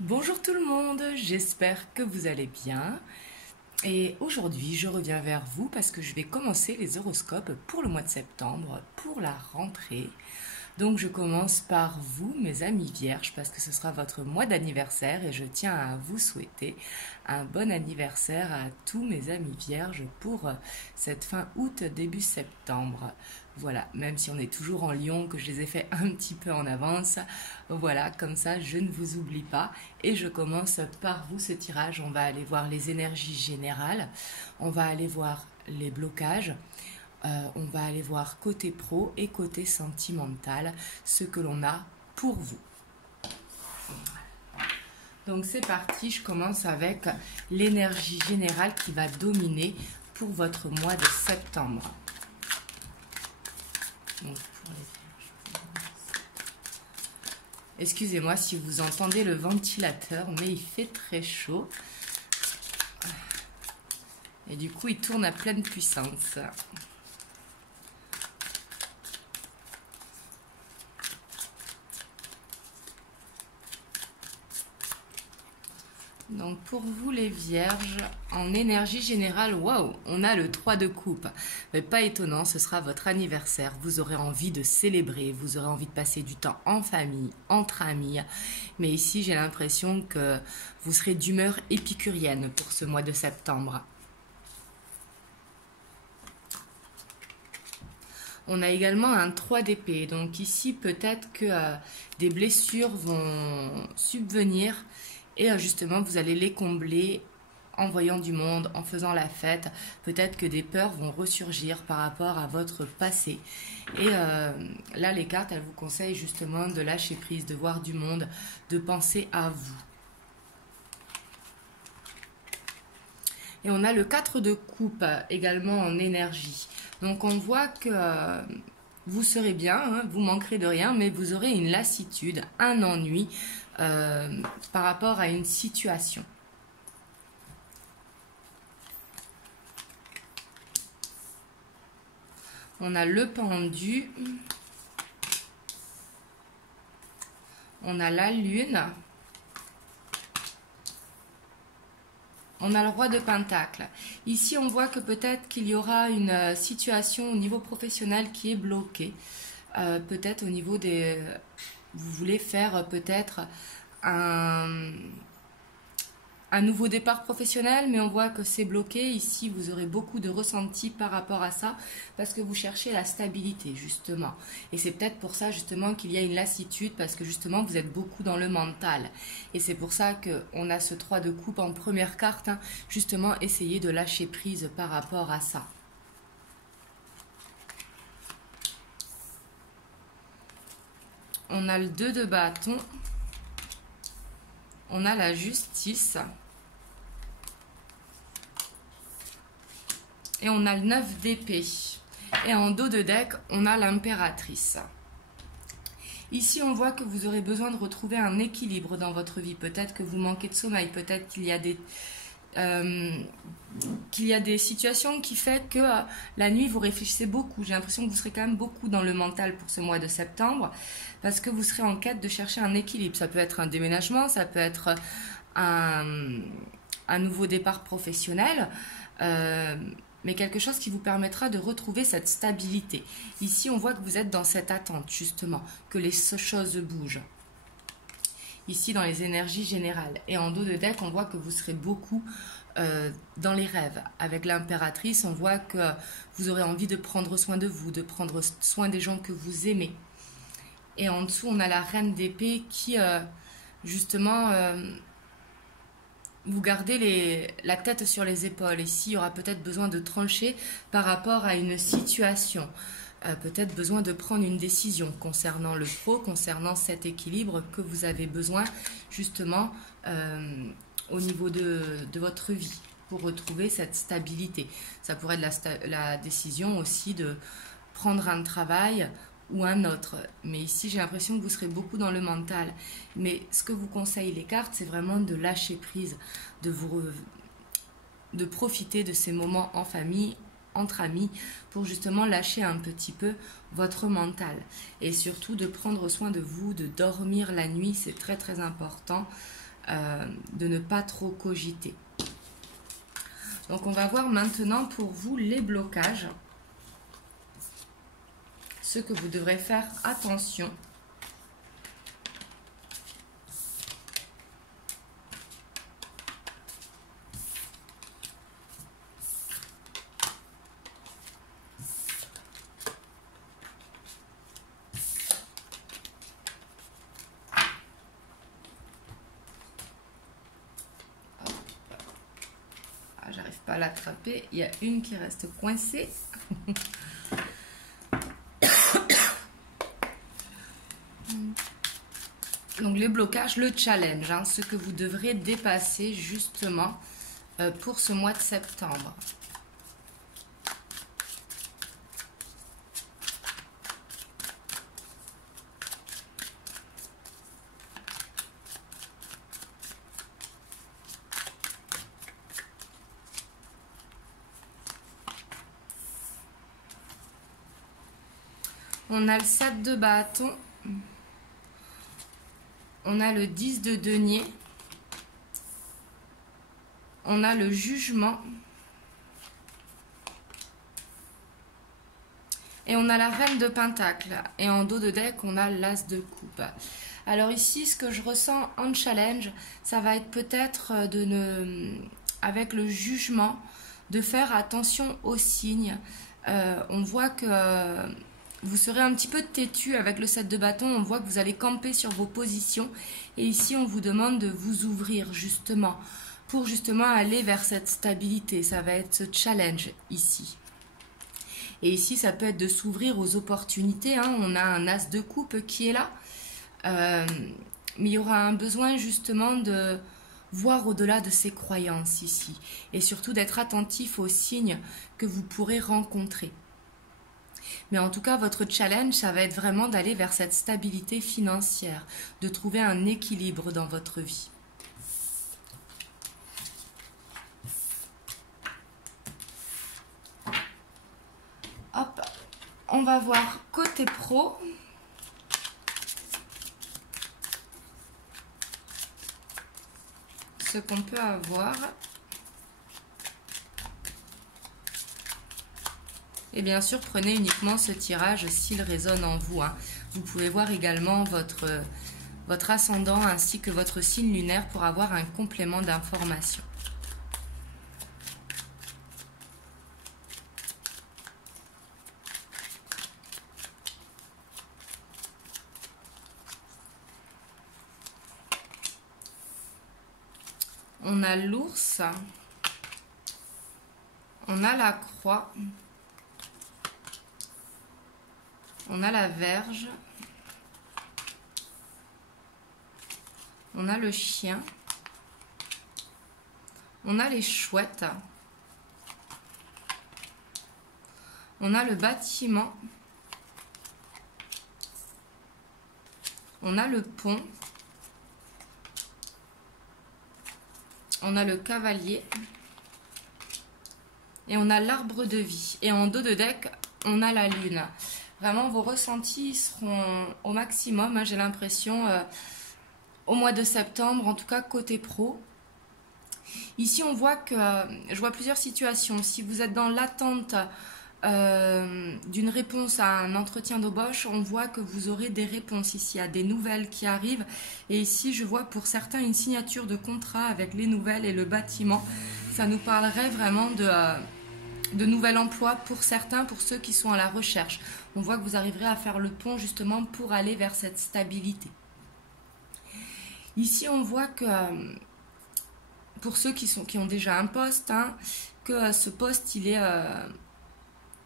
Bonjour tout le monde, j'espère que vous allez bien. Et aujourd'hui, je reviens vers vous parce que je vais commencer les horoscopes pour le mois de septembre, pour la rentrée. Donc je commence par vous, mes amis vierges, parce que ce sera votre mois d'anniversaire et je tiens à vous souhaiter un bon anniversaire à tous mes amis vierges pour cette fin août, début septembre. Voilà, même si on est toujours en Lion, que je les ai fait un petit peu en avance, voilà, comme ça je ne vous oublie pas. Et je commence par vous ce tirage, on va aller voir les énergies générales, on va aller voir les blocages. On va aller voir côté pro et côté sentimental ce que l'on a pour vous. Donc c'est parti, je commence avec l'énergie générale qui va dominer pour votre mois de septembre. Donc, excusez-moi si vous entendez le ventilateur, mais il fait très chaud. Et du coup, il tourne à pleine puissance. Donc pour vous les vierges, en énergie générale, waouh, on a le 3 de coupe. Mais pas étonnant, ce sera votre anniversaire. Vous aurez envie de célébrer, vous aurez envie de passer du temps en famille, entre amis. Mais ici, j'ai l'impression que vous serez d'humeur épicurienne pour ce mois de septembre. On a également un 3 d'épée. Donc ici, peut-être que des blessures vont subvenir. Et justement, vous allez les combler en voyant du monde, en faisant la fête. Peut-être que des peurs vont ressurgir par rapport à votre passé. Et là, les cartes, elles vous conseillent justement de lâcher prise, de voir du monde, de penser à vous. Et on a le 4 de coupe également en énergie. Donc on voit que vous serez bien, hein, vous manquerez de rien, mais vous aurez une lassitude, un ennui par rapport à une situation. On a le pendu, on a la lune, on a le roi de pentacle. Ici, on voit que peut-être qu'il y aura une situation au niveau professionnel qui est bloquée. Peut-être au niveau des... Vous voulez faire peut-être un nouveau départ professionnel, mais on voit que c'est bloqué. Ici, vous aurez beaucoup de ressentis par rapport à ça, parce que vous cherchez la stabilité, justement. Et c'est peut-être pour ça, justement, qu'il y a une lassitude, parce que, justement, vous êtes beaucoup dans le mental. Et c'est pour ça qu'on a ce 3 de coupe en première carte, hein, justement, essayer de lâcher prise par rapport à ça. On a le 2 de bâton. On a la justice. Et on a le 9 d'épée. Et en dos de deck, on a l'impératrice. Ici, on voit que vous aurez besoin de retrouver un équilibre dans votre vie. Peut-être que vous manquez de sommeil. Peut-être qu'il y a des situations qui font que la nuit, vous réfléchissez beaucoup. J'ai l'impression que vous serez quand même beaucoup dans le mental pour ce mois de septembre, parce que vous serez en quête de chercher un équilibre. Ça peut être un déménagement, ça peut être un nouveau départ professionnel, mais quelque chose qui vous permettra de retrouver cette stabilité. Ici, on voit que vous êtes dans cette attente, justement, que les choses bougent. Ici, dans les énergies générales. Et en dos de deck, on voit que vous serez beaucoup dans les rêves. Avec l'impératrice, on voit que vous aurez envie de prendre soin de vous, de prendre soin des gens que vous aimez. Et en dessous, on a la reine d'épée qui, justement, vous gardez la tête sur les épaules. Ici, il y aura peut-être besoin de trancher par rapport à une situation. Peut-être besoin de prendre une décision concernant le pro, concernant cet équilibre que vous avez besoin, justement, au niveau de votre vie, pour retrouver cette stabilité. Ça pourrait être la décision aussi de prendre un travail ou un autre. Mais ici, j'ai l'impression que vous serez beaucoup dans le mental. Mais ce que vous conseillent les cartes, c'est vraiment de lâcher prise, de profiter de ces moments en famille, entre amis, pour justement lâcher un petit peu votre mental. Et surtout de prendre soin de vous, de dormir la nuit, c'est très très important. de ne pas trop cogiter. Donc on va voir maintenant pour vous les blocages, ce que vous devrez faire attention. J'arrive pas à l'attraper, il y a une qui reste coincée. Donc les blocages, le challenge, hein, ce que vous devrez dépasser justement pour ce mois de septembre. On a le 7 de bâton, on a le 10 de denier, on a le jugement et on a la reine de pentacle. Et en dos de deck, on a l'as de coupe. Alors ici, ce que je ressens en challenge, ça va être peut-être avec le jugement, de faire attention aux signes. On voit que vous serez un petit peu têtu avec le 7 de bâton, on voit que vous allez camper sur vos positions. Et ici, on vous demande de vous ouvrir justement, pour justement aller vers cette stabilité. Ça va être ce challenge ici. Et ici, ça peut être de s'ouvrir aux opportunités. Hein. On a un as de coupe qui est là. Mais il y aura un besoin justement de voir au-delà de ses croyances ici. Et surtout d'être attentif aux signes que vous pourrez rencontrer. Mais en tout cas, votre challenge, ça va être vraiment d'aller vers cette stabilité financière, de trouver un équilibre dans votre vie. Hop, on va voir côté pro. Ce qu'on peut avoir. Et bien sûr, prenez uniquement ce tirage s'il résonne en vous. Hein. Vous pouvez voir également votre ascendant ainsi que votre signe lunaire pour avoir un complément d'information. On a l'ours, on a la croix, on a la Vierge, on a le chien, on a les chouettes, on a le bâtiment, on a le pont, on a le cavalier et on a l'arbre de vie. Et en dos de deck, on a la lune. Vraiment, vos ressentis seront au maximum, hein, j'ai l'impression, au mois de septembre, en tout cas côté pro. Ici, on voit que, je vois plusieurs situations. Si vous êtes dans l'attente d'une réponse à un entretien d'embauche, on voit que vous aurez des réponses ici, à des nouvelles qui arrivent. Et ici, je vois pour certains une signature de contrat avec les nouvelles et le bâtiment. Ça nous parlerait vraiment de nouvel emploi pour certains, pour ceux qui sont à la recherche. On voit que vous arriverez à faire le pont justement pour aller vers cette stabilité. Ici, on voit que pour ceux qui ont déjà un poste, hein, que ce poste, il est...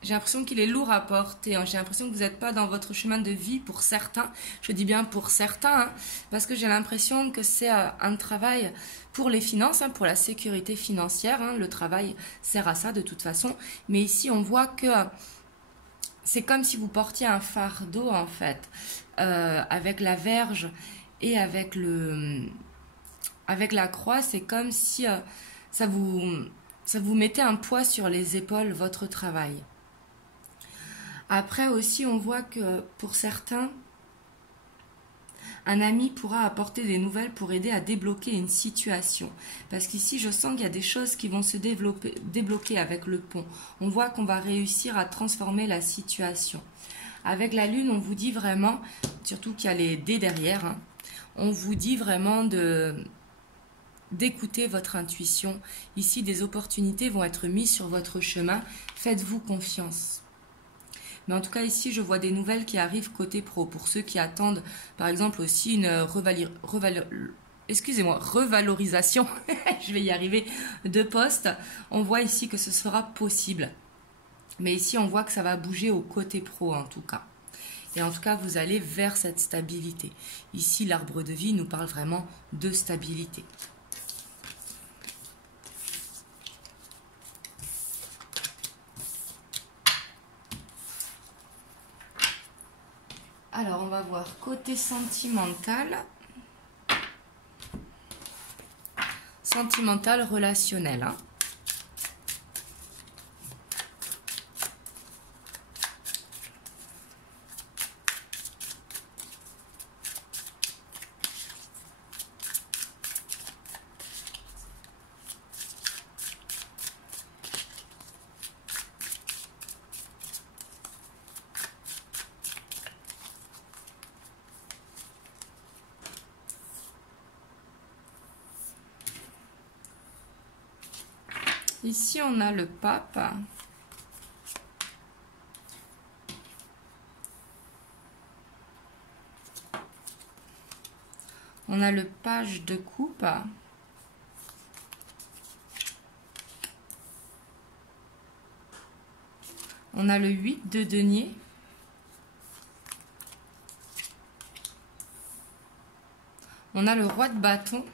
j'ai l'impression qu'il est lourd à porter. J'ai l'impression que vous n'êtes pas dans votre chemin de vie pour certains. Je dis bien pour certains, hein, parce que j'ai l'impression que c'est un travail pour les finances, hein, pour la sécurité financière. Hein. Le travail sert à ça de toute façon. Mais ici, on voit que c'est comme si vous portiez un fardeau, en fait, avec la Vierge et avec la croix. C'est comme si ça vous mettait un poids sur les épaules, votre travail. Après aussi, on voit que pour certains, Un ami pourra apporter des nouvelles pour aider à débloquer une situation. Parce qu'ici, je sens qu'il y a des choses qui vont se débloquer avec le pont. On voit qu'on va réussir à transformer la situation. Avec la lune, on vous dit vraiment, surtout qu'il y a les dés derrière, hein, on vous dit vraiment d'écouter votre intuition. Ici, des opportunités vont être mises sur votre chemin. Faites-vous confiance. Mais en tout cas, ici, je vois des nouvelles qui arrivent côté pro. Pour ceux qui attendent, par exemple, aussi une revalorisation, je vais y arriver, de poste, on voit ici que ce sera possible. Mais ici, on voit que ça va bouger au côté pro, en tout cas. Et en tout cas, vous allez vers cette stabilité. Ici, l'arbre de vie nous parle vraiment de stabilité. Alors, on va voir côté sentimental. Sentimental, relationnel. Hein. Ici, on a le pape. On a le page de coupe. On a le 8 de denier. On a le roi de bâton.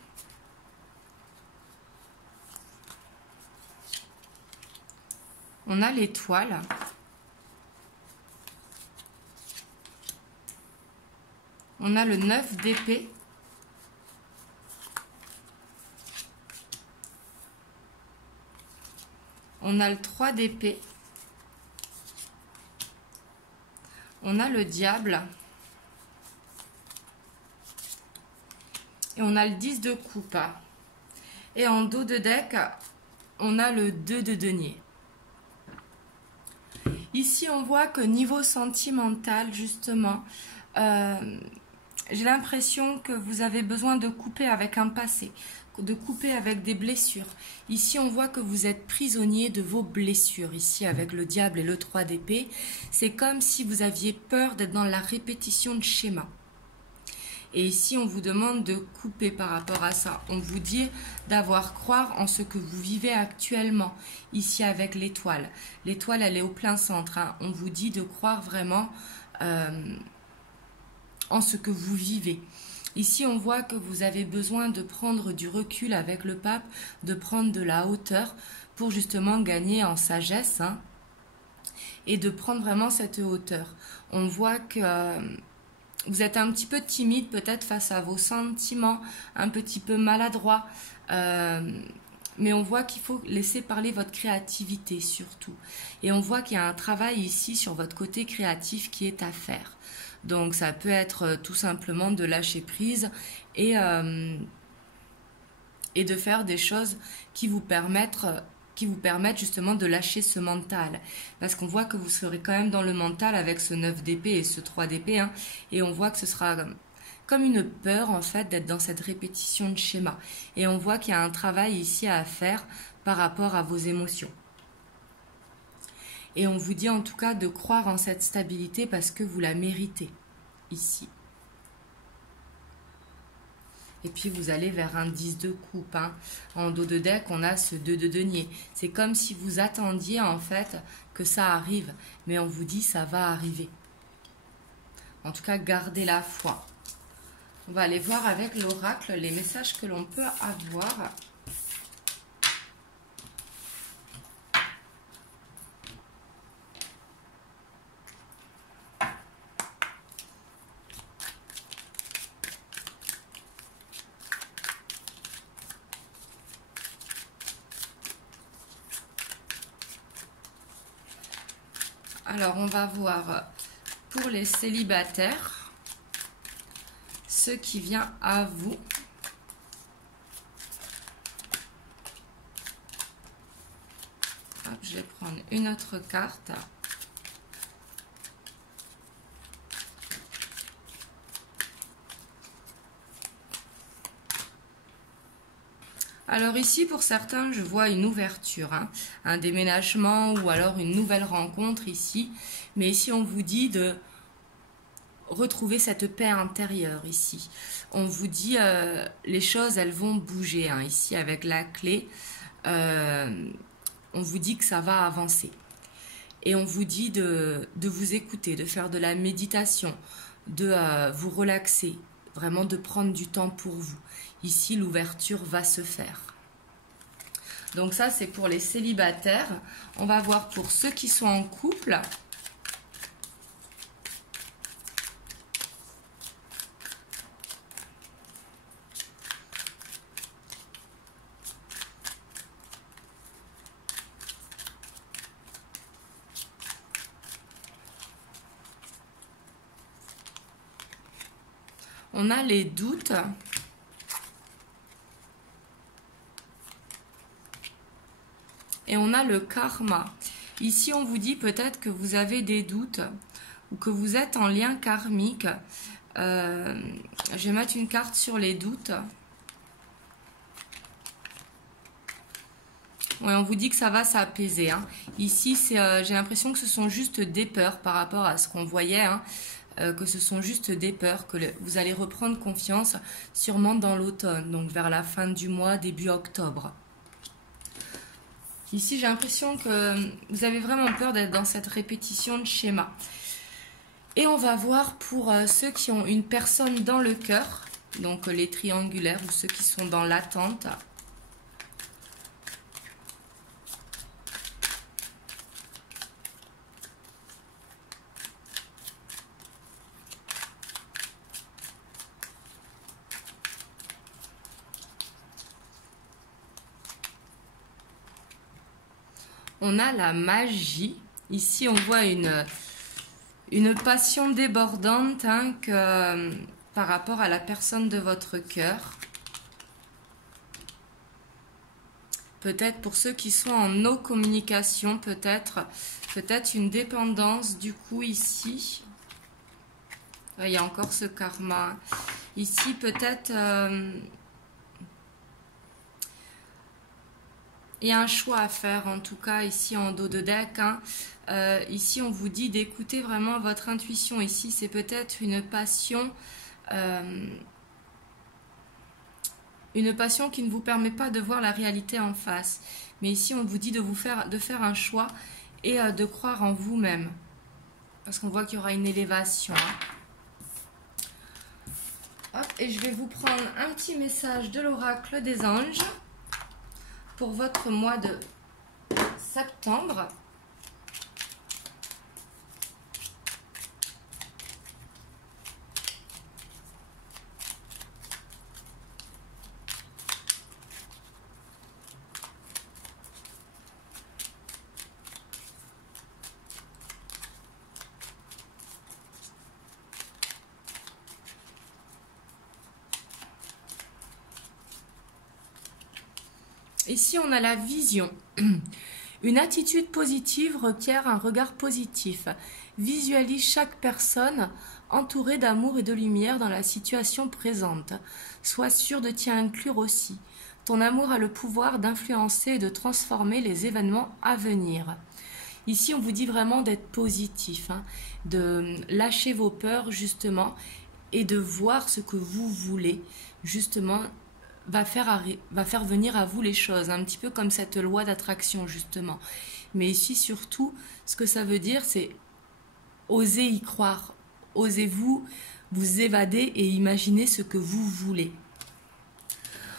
On a l'étoile. On a le 9 d'épée. On a le 3 d'épée. On a le diable. Et on a le 10 de coupe. Et en dos de deck, on a le 2 de denier. Ici, on voit que niveau sentimental, justement, j'ai l'impression que vous avez besoin de couper avec un passé, de couper avec des blessures. Ici, on voit que vous êtes prisonnier de vos blessures. Ici, avec le diable et le 3 d'épée, c'est comme si vous aviez peur d'être dans la répétition de schémas. Et ici, on vous demande de couper par rapport à ça. On vous dit d'avoir croire en ce que vous vivez actuellement. Ici, avec l'étoile. L'étoile, elle est au plein centre. Hein. On vous dit de croire vraiment en ce que vous vivez. Ici, on voit que vous avez besoin de prendre du recul avec le pape, de prendre de la hauteur pour justement gagner en sagesse, hein, et de prendre vraiment cette hauteur. On voit que vous êtes un petit peu timide peut-être face à vos sentiments, un petit peu maladroit, mais on voit qu'il faut laisser parler votre créativité surtout. Et on voit qu'il y a un travail ici sur votre côté créatif qui est à faire. Donc ça peut être tout simplement de lâcher prise et de faire des choses qui vous permettent justement de lâcher ce mental. Parce qu'on voit que vous serez quand même dans le mental avec ce 9 d'épée et ce 3 d'épée. Hein, et on voit que ce sera comme une peur en fait d'être dans cette répétition de schéma. Et on voit qu'il y a un travail ici à faire par rapport à vos émotions. Et on vous dit en tout cas de croire en cette stabilité parce que vous la méritez ici. Et puis vous allez vers un 10 de coupe. Hein. En dos de deck, on a ce 2 de denier. C'est comme si vous attendiez en fait que ça arrive. Mais on vous dit ça va arriver. En tout cas, gardez la foi. On va aller voir avec l'oracle les messages que l'on peut avoir. Alors, on va voir pour les célibataires ce qui vient à vous. Hop, je vais prendre une autre carte. Alors ici, pour certains, je vois une ouverture, hein, un déménagement ou alors une nouvelle rencontre ici. Mais ici, on vous dit de retrouver cette paix intérieure ici. On vous dit, les choses, elles vont bouger, hein, ici avec la clé. On vous dit que ça va avancer. Et on vous dit de vous écouter, de faire de la méditation, de vous relaxer, vraiment de prendre du temps pour vous. Ici, l'ouverture va se faire. Donc ça, c'est pour les célibataires. On va voir pour ceux qui sont en couple. On a les doutes. Et on a le karma. Ici, on vous dit peut-être que vous avez des doutes ou que vous êtes en lien karmique. Je vais mettre une carte sur les doutes. Ouais, on vous dit que ça va s'apaiser. Hein. Ici, j'ai l'impression que ce sont juste des peurs par rapport à ce qu'on voyait. Hein. Que ce sont juste des peurs, que vous allez reprendre confiance sûrement dans l'automne, donc vers la fin du mois, début octobre. Ici, j'ai l'impression que vous avez vraiment peur d'être dans cette répétition de schéma. Et on va voir pour ceux qui ont une personne dans le cœur, donc les triangulaires ou ceux qui sont dans l'attente. On a la magie. Ici, on voit une passion débordante hein, par rapport à la personne de votre cœur. Peut-être pour ceux qui sont en no communication, peut-être une dépendance du coup ici. Il y a encore ce karma. Ici, peut-être... il y a un choix à faire, en tout cas, ici en dos de deck. Hein. Ici, on vous dit d'écouter vraiment votre intuition. Ici, c'est peut-être une passion qui ne vous permet pas de voir la réalité en face. Mais ici, on vous dit de faire un choix et de croire en vous-même. Parce qu'on voit qu'il y aura une élévation. Hop, et je vais vous prendre un petit message de l'oracle des anges. Pour votre mois de septembre. Ici, on a la vision. Une attitude positive requiert un regard positif. Visualise chaque personne entourée d'amour et de lumière dans la situation présente. Sois sûr de t'y inclure aussi. Ton amour a le pouvoir d'influencer et de transformer les événements à venir. Ici, on vous dit vraiment d'être positif, hein, de lâcher vos peurs justement et de voir ce que vous voulez justement. Va faire venir à vous les choses, un petit peu comme cette loi d'attraction justement. Mais ici surtout, ce que ça veut dire, c'est oser y croire. Osez-vous vous évader et imaginer ce que vous voulez.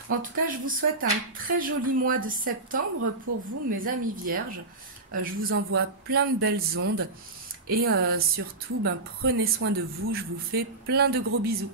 En tout cas, je vous souhaite un très joli mois de septembre pour vous, mes amis vierges. Je vous envoie plein de belles ondes et surtout, prenez soin de vous. Je vous fais plein de gros bisous.